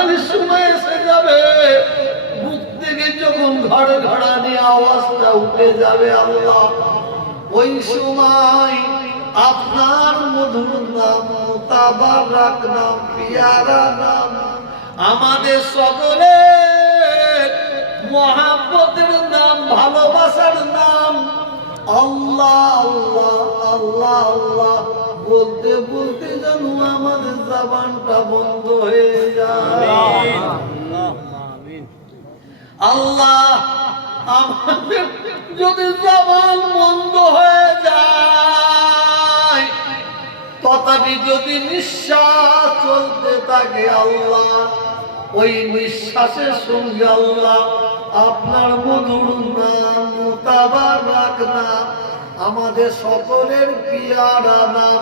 আজানের সময় এসে যাবে, বুক থেকে যখন ঘরে ঘরানি আওয়াজটা উঠে যাবে আল্লাহ, ওই সময় আপনার মধুর নাম, মুতাবারাক নাম, পিয়ারা নাম, আমাদের সকলের মহাব্বতের নাম, ভালোবাসার নাম আল্লাহ আল্লাহ আল্লাহ আল্লাহ বলতে বলতে যেন আমাদের জবানটা বন্ধ হয়ে যায়। আল্লাহ, আমাদের যদি জবান বন্ধ হয়ে যায়, তথাপি যদি নিঃশ্বাস চলতে থাকে আল্লাহ, ওই নিঃশ্বাসের সঙ্গে আল্লাহ আপনার মধুর নাম, মুতাবারাক নাম, আমাদের সকলের পিয়ারা নাম,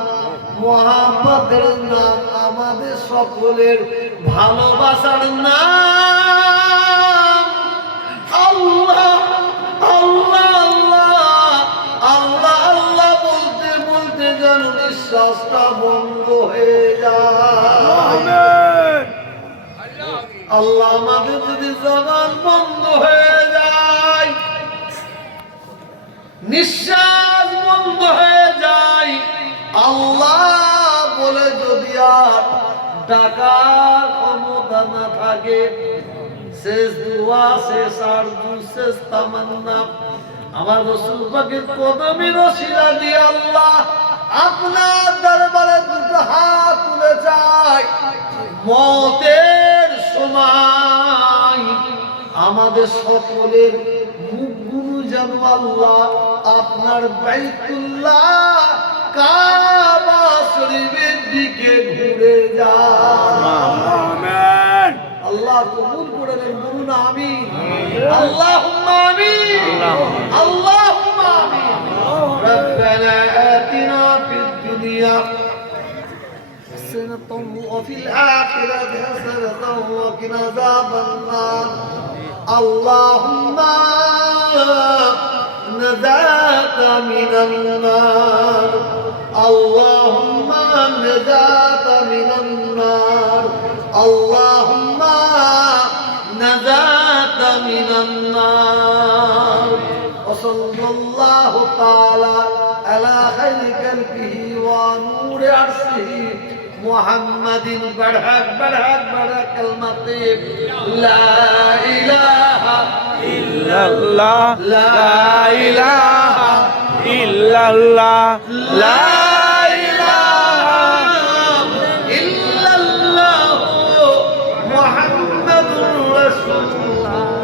মুহাম্মদের নাম, আমাদের সকলের ভালোবাসার নাম আল্লাহ আল্লাহ আল্লাহ আল্লাহ আল্লাহ বলতে বলতে যেন নিঃশ্বাসটা বন্ধ হয়ে যায়। আল্লাহ, আমাদের যদি জবান বন্ধ হয়ে যায়, নিঃশ্বাস বন্ধ হয়ে যায়, আল্লাহ বলে যদি আর ডাকার ক্ষমতা না থাকে, শেষ দুয়া, শেষ আরজু, শেষ তামান্না আমার রাসূল পাকের কদমে রশিলা দিয়ে আল্লাহ আপনার দরবারে দুটো হাত তুলে চাই, মতের সময় আমাদের সকলের মুখগুলো যেন আল্লাহ আপনার বাইতুল্লাহ কাবা শরীফের দিকে ঘুরে যায়। আমিন। আল্লাহ কবুল করে নেন, বলুন আমিন। আল্লাহুম্মা আমিন, আল্লাহুম্মা আমিন। রব্বানা আতিনা ফিদ দুনিয়া حسنة وفي الآخرة حسنة وقنا عذاب النار. اللهم نجاة من النار، اللهم نجاة من النار، اللهم نجاة من النار. وصلى الله تعالى على خير خلقه ونور عرشه محمد برحق برحق برحق المطيب. لا إله إلا الله، لا إله إلا الله، لا إله إلا الله محمد رسول الله.